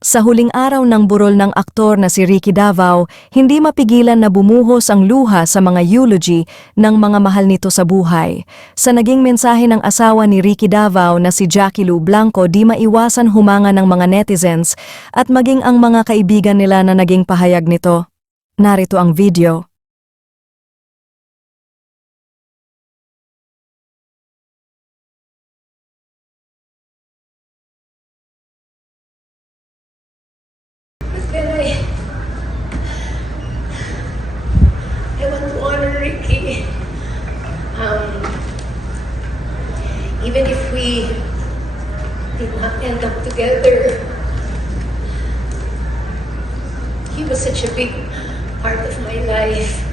Sa huling araw ng burol ng aktor na si Ricky Davao, hindi mapigilan na bumuhos ang luha sa mga eulogy ng mga mahal nito sa buhay. Sa naging mensahe ng asawa ni Ricky Davao na si Jackie Lou Blanco, di maiwasan humanga ng mga netizens at maging ang mga kaibigan nila na naging pahayag nito. Narito ang video. Then I want to honor Ricky. Even if we did not end up together, he was such a big part of my life.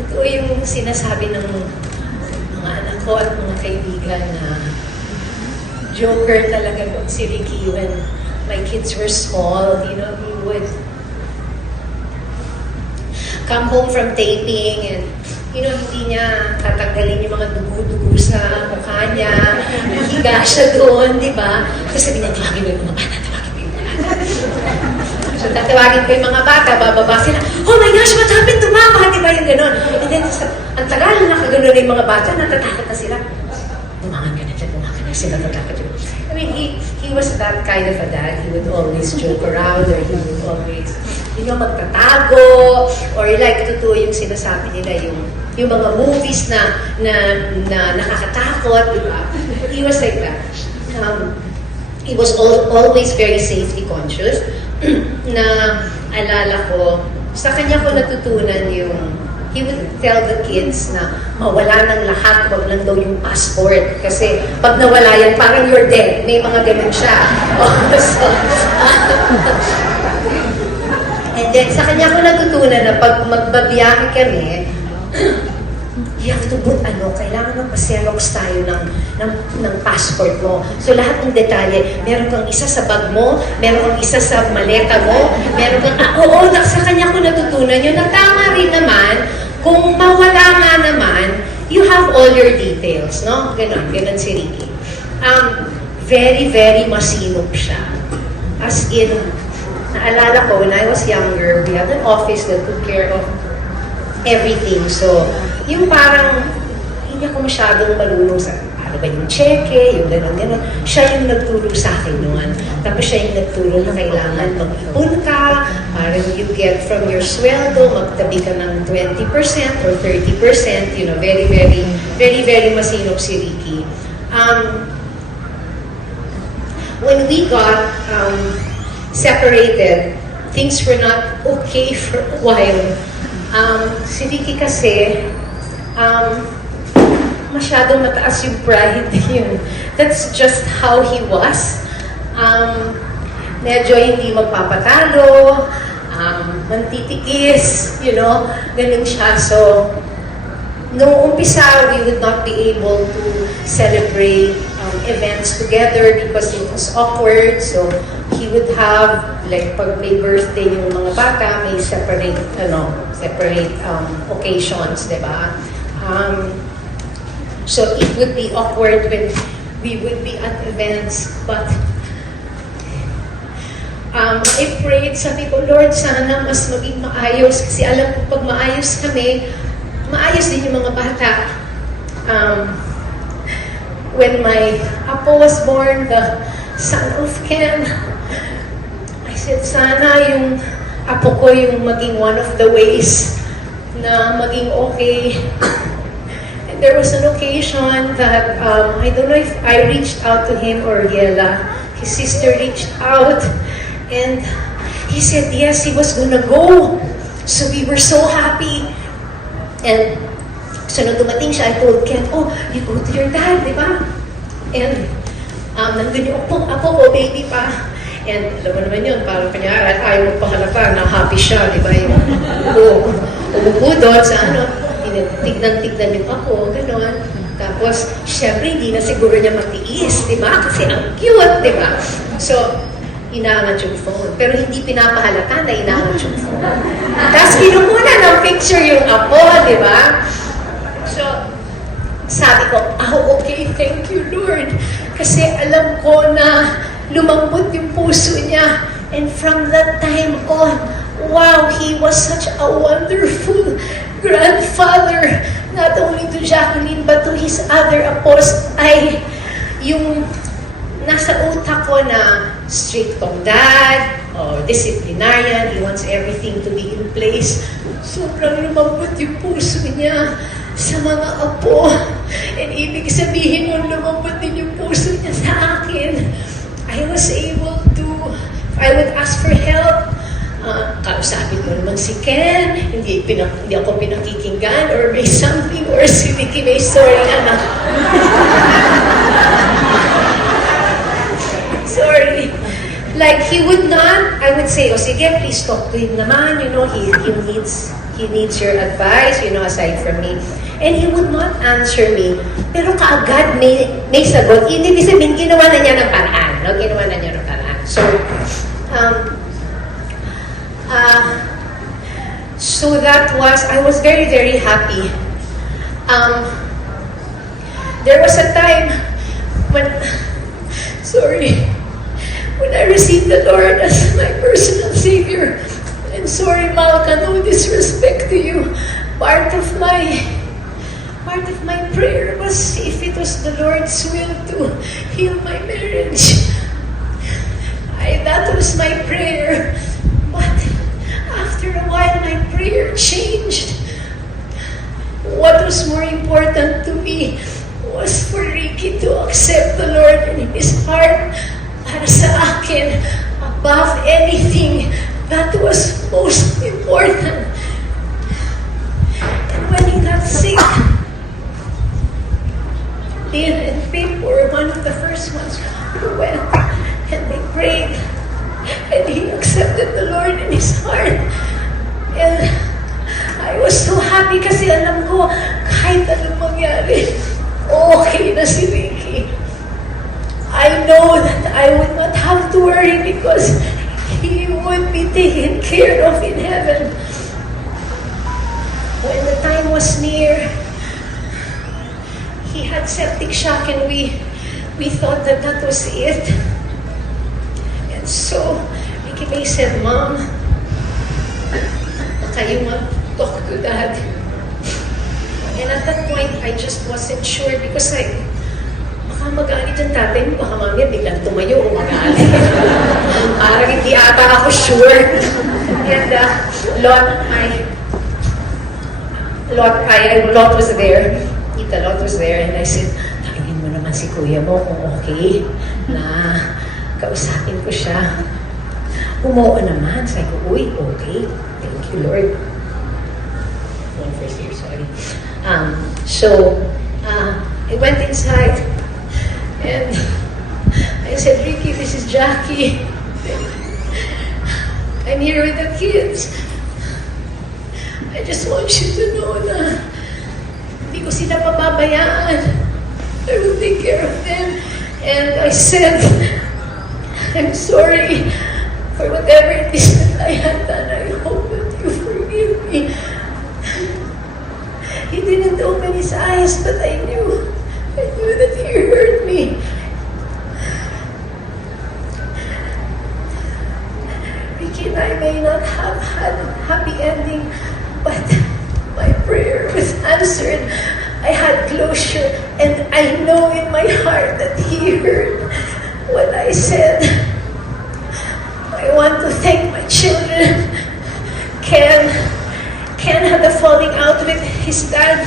Totoo yung sinasabi ng mga anak ko at mga kaibigan na joker talaga po si Ricky when my kids were small. You know, he would come home from taping and, you know, hindi niya tatanggalin yung mga dugo-dugo sa mukha niya. Higa siya doon, di ba? Tapos sabi niya, tawagin mo yung mga bata, tawagin mo yung mga bata. So, tatawagin ko yung mga bata, bababa sila, oh my gosh, what happened to mama? Di ba yung gano'n? And then, ang tagal na nakagano'n na yung mga bata, natatakot na sila. Tumangan ka na dyan, tumangan ka na sila, natatakot yun. I mean, he was that kind of a dad. He would always joke around, or he would always, you know, magtatago, or like, totoo yung sinasabi nila, yung mga movies na nakakatakot, di ba? He was like that. He was always very safety conscious. Na alala ko, sa kanya ko natutunan yung he would tell the kids na mawala ng lahat, wag lang daw yung passport. Kasi pag nawala yan, parang you're dead. May mga ganun siya. So, and then, sa kanya ko natutunan na pag magbabiyahe kami, you have to put kailangan magpa-xerox tayo ng passport mo. So lahat ng detalye, meron kang isa sa bag mo, meron kang isa sa maleta mo, meron kang, sa kanya ko natutunan yun, na tama rin naman, kung mawala nga naman, you have all your details, no? Ganon si Ricky. Very, very masinop siya. As in, naalala ko, when I was younger, we had an office that took care of everything. So, yung parang, hindi ako masyadong malulong sa, ano ba yung cheque, yung gano'n. Siya yung nagturo sa akin noon. Tapos siya yung nagturo na kailangan mag-ipon ka, parang you get from your sweldo, magtabi ka ng 20% or 30%, you know, very, very, very, very masinop si Ricky. When we got separated, things were not okay for a while. Si Ricky kasi, masyadong mataas yung pride yun. That's just how he was. Medyo hindi magpapatalo, mantitiis, you know, ganun siya. So, noong umpisa, we would not be able to celebrate events together because it was awkward. So, he would have, like, pag may birthday yung mga bata, may separate occasions, di ba? So it would be awkward when we would be at events, but I prayed, sabi ko, Lord, sana mas maging maayos, kasi alam ko pag maayos kami, maayos din yung mga bata. When my apo was born, the son of Ken, I said, sana yung apo ko yung maging one of the ways na maging okay. And there was an occasion that, I don't know if I reached out to him or Yela. His sister reached out and he said yes, he was gonna go. So we were so happy. And so nung dumating siya, I told Ken, oh, you go to your dad, di ba? And nandun yung apo ko, baby pa. And alam mo naman yun, parang kanya, ayaw magpahalata na happy siya, di ba? Yung umupo doon sa tignan-tignan yung ako, gano'n. Tapos, syempre, hindi na siguro niya matiis, di ba? Kasi ang cute, di ba? So, inaangat yung phone. Pero hindi pinapahalata na inaangat yung phone. Tapos, kinumuna ng picture yung apo, di ba? So, sabi ko, okay, thank you, Lord. Kasi alam ko na lumambot yung puso niya. And from that time on, wow, he was such a wonderful grandfather, not only to Jacqueline, but to his other apostles. Ay, yung nasa utak ko na strictong dad, or disciplinarian, he wants everything to be in place. Sobrang lumambot yung puso niya sa mga apo. And ibig sabihin nun, lumambot din yung puso niya sa akin. I was able to, I would ask for help. Kausapin mo naman si Ken, hindi ako pinakikinggan, or may something, or si Vicky may sorry, anak. Sorry. Like, he would not, I would say, oh, sige, please talk to him naman, you know, he needs your advice, you know, aside from me. And he would not answer me. Pero kaagad may sagot. Hindi sabihin, ginawa na niya ng paraan. No? Ginawa na niya ng paraan. So that was, I was very, very happy. There was a time when, when I received the Lord as my personal Savior. And sorry, Malka, no disrespect to you. Part of my prayer was if it was the Lord's will to heal my marriage. That was my prayer. But after a while, my prayer changed. What was more important to me was for Ricky to accept the Lord in his heart para sa akin above anything. That was most important. And when he got sick, Dean and Pip were one of the first ones who went and they prayed. And he accepted the Lord in his heart. And I was so happy kasi alam ko, kahit anong mangyari, okay na si Ricky. I know that I would not have to worry because he would be taken care of in heaven. When the time was near, he had septic shock and we thought that that was it. And so, Ricky May said, Mom, you want to talk to Dad? And at that point, I just wasn't sure because baka magalit ang tatay mo, baka mamaya biglang tumayo o magalit. Parang hindi ata ako sure. And Lot was there. Tita Lot was there and I said, tanungin mo naman si kuya mo kung okay na kausapin ko siya. Umuo naman. Sabi ko, uy, okay. Thank you, Lord. One first year, sorry. I went inside and I said, Ricky, this is Jackie. I'm here with the kids. I just want you to know na hindi ko sila pababayaan. I will take care of them. And I said, I'm sorry for whatever it is that I had done. I hope that you forgive me. He didn't open his eyes, but I knew that he hurt me. Ricky and I may not have had a happy ending, but my prayer was answered. I had closure, and I know in my heart that he heard what I said. I want to thank my children. Ken had a falling out with his dad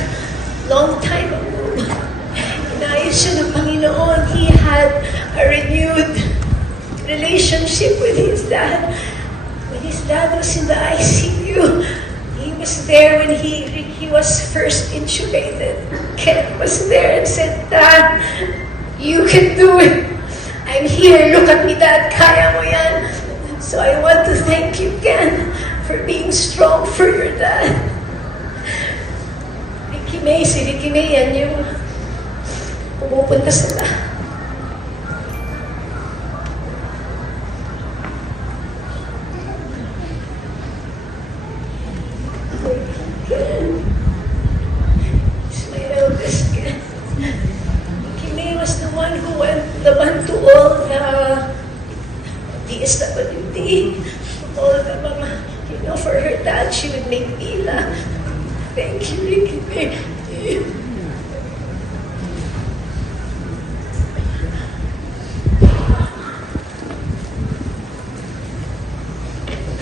long time ago. Inayos siya ng Panginoon. He had a renewed relationship with his dad. When his dad was in the ICU, he was there when he was first intubated. Ken was there and said, Dad, you can do it. I'm here. Look at me, Dad. Kaya mo yan. So I want to thank you, Ken, for being strong for your dad. Si Ricky May, yan yung pumupunta sila. Ken. He's my eldest Ken. Ricky May was the one who went Maynila. Thank you, Ricky. Thank you.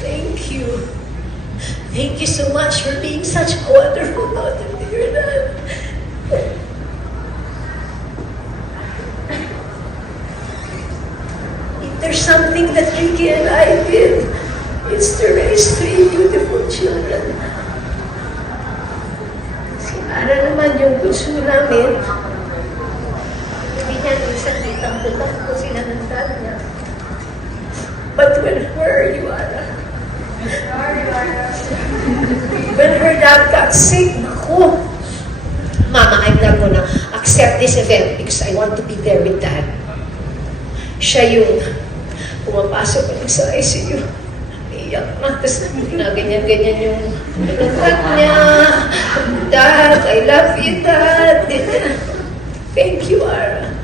Thank you. Thank you so much for being such a wonderful daughter to your dad. If there's something that Ricky and I did, it's to raise 3 beautiful children. Si Ara naman yung gusto namin. Hindi niya isang ditang-ditang ko sila ng dad niya. But where are you, Ara? When her dad got sick, naku, Mama, I'm not gonna accept this event because I want to be there with Dad. Siya yung pumapasok ulit sa ICU. Iyak na, tapos ganyan-ganyan yung nagkat niya. Dad, I love you, Dad. Thank you, Ara.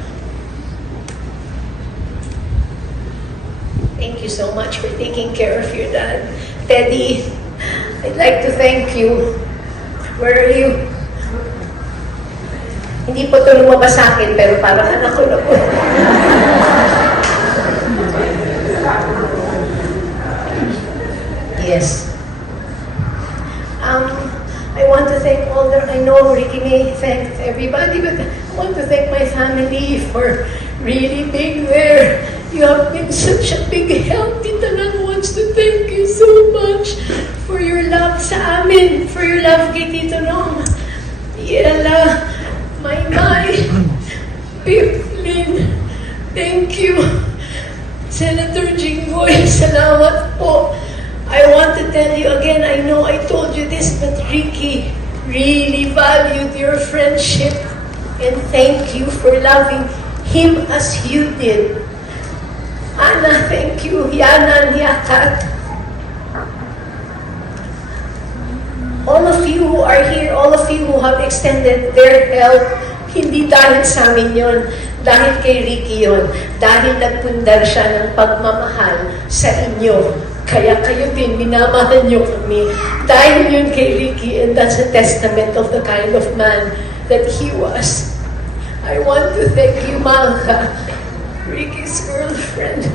Thank you so much for taking care of your dad. Teddy, I'd like to thank you. Where are you? Hindi po ito lumabas sa akin, pero parang anak ko na po. Yes. I want to thank all the, I know Ricky may thank everybody, but I want to thank my family for really being there. You have been such a big help. Tita Nang wants to thank you so much for your love sa amin, for your love kay Tito Nong. Yela, Maymay, Pifflin, thank you. Senator Jinggoy, salamat po. I want to tell you again, I know I told you this, but Ricky really valued your friendship, and thank you for loving him as you did. Ana, thank you. Yana, Yakat. All of you who are here, all of you who have extended their help, hindi dahil sa amin yun, dahil kay Ricky yun, dahil nagpundar siya ng pagmamahal sa inyo. Kaya kayo din, minamahal niyo kami. Dahil yun kay Ricky, and that's a testament of the kind of man that he was. I want to thank you, Malka, Ricky's girlfriend,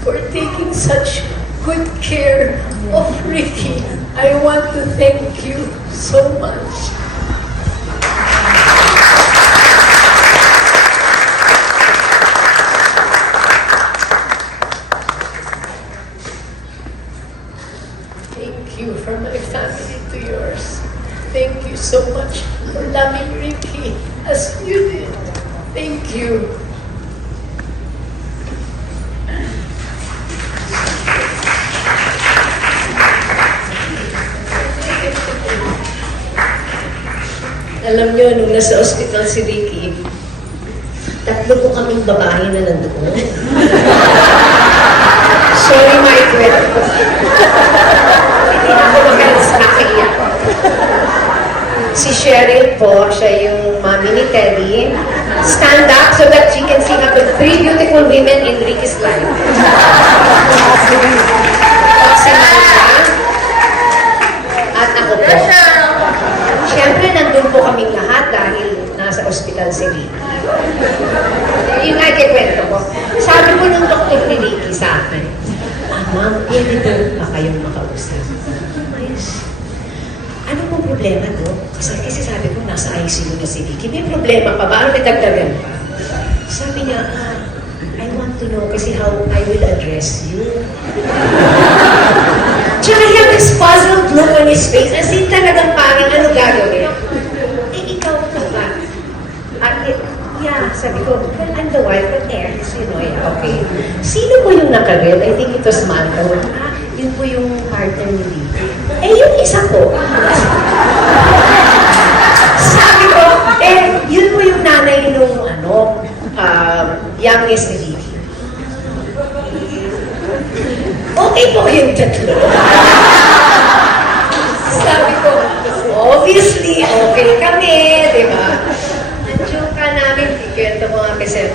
for taking such good care of Ricky. I want to thank you so much. Thank you from my family to yours. Thank you so much for loving Ricky as you did. Thank you. Alam nyo, nung nasa ospital si Ricky, 3 po kaming babae na nandoon. Sorry, my kwento. Hindi na ako magalas nakaiyak. Si Cheryl po, siya yung mami ni Teddy. Stand up so that she can sing up to 3 beautiful women in Ricky's life. Si Malka. At ako po. Siyempre, nandun po kaming lahat dahil nasa ospital si Ricky. Yung nga kwento ko. Sabi po ng doktor ni Ricky sa akin, Ma'am, pwede po pa kayong makausap. Ayos. Ano pong problema, no? Kasi sabi ko, nasa ICU na si Ricky. May problema pa ba? Ano may dagdagan pa? Sabi niya, I want to know kasi how I will address you. Tsaka he had this puzzled look on his face. As in talagang parang ano gagawin? Ikaw ka ba? Yeah, sabi ko, well, I'm the wife of Ernest, you know, yeah, okay. Sino po yung nakarel? I think it was Malta. Yun po yung partner ni Ricky. Yung isa po. Sabi ko, yun po yung nanay nung, youngest ni Ricky. Okay po yung 3. Sabi ko, obviously, okay kami, di ba? Ang joke ka namin, kwento mo nga kasi.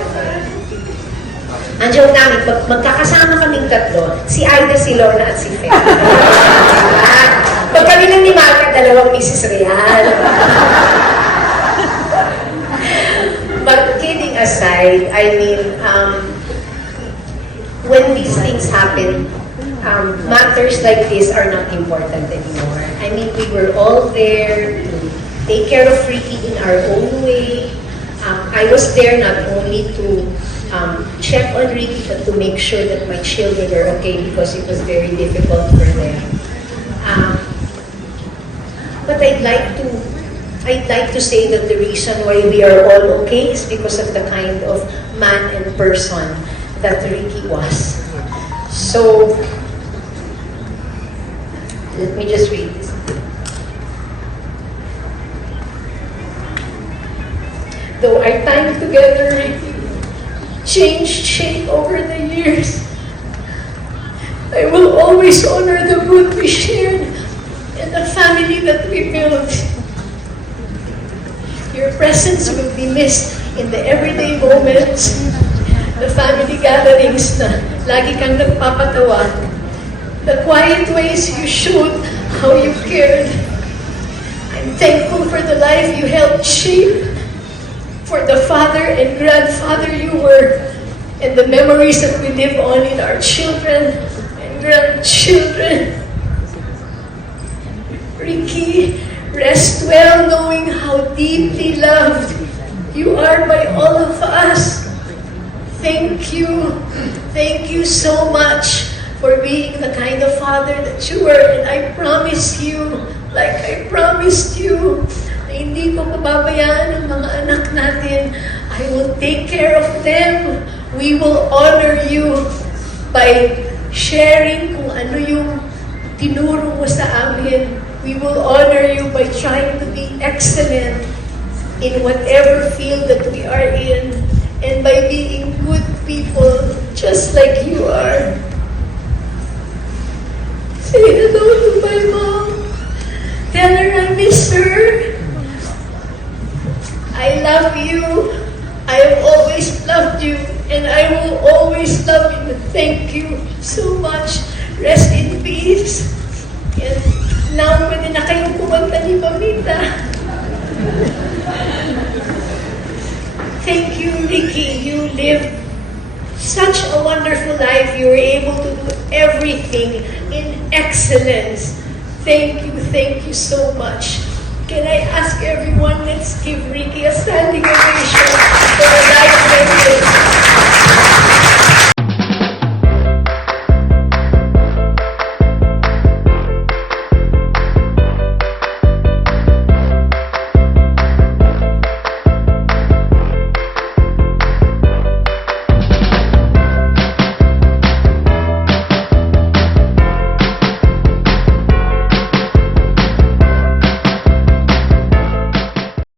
Ang joke namin, magkakasama kaming 3, si Aida, si Lorna, at si Fe. Pag kami pangalawang Mrs. Real. But kidding aside, I mean, when these things happen, matters like this are not important anymore. I mean, we were all there to take care of Ricky in our own way. I was there not only to check on Ricky, but to make sure that my children were okay because it was very difficult for them. But I'd like to say that the reason why we are all okay is because of the kind of man and person that Ricky was. So, let me just read this. Though our time together, Ricky changed shape over the years, I will always honor the good we shared and the family that we built. Your presence will be missed in the everyday moments, the family gatherings na lagi kang nagpapatawa, the quiet ways you showed how you cared. I'm thankful for the life you helped shape, for the father and grandfather you were, and the memories that we live on in our children and grandchildren. Ricky, rest well knowing how deeply loved you are by all of us. Thank you. Thank you so much for being the kind of father that you were. And I promise you, like I promised you, na hindi ko pababayaan ang mga anak natin. I will take care of them. We will honor you by sharing kung ano yung tinuro mo sa amin. We will honor you by trying to be excellent in whatever field that we are in, and by being good people just like you are. Say hello to my mom. Tell her I miss her. I love you. I have always loved you, and I will always love you. Thank you so much. Rest in peace. And now, pwede na kayong kumanta ni Mamita. Thank you, Ricky. You lived such a wonderful life. You were able to do everything in excellence. Thank you so much. Can I ask everyone, let's give Ricky a standing ovation for the life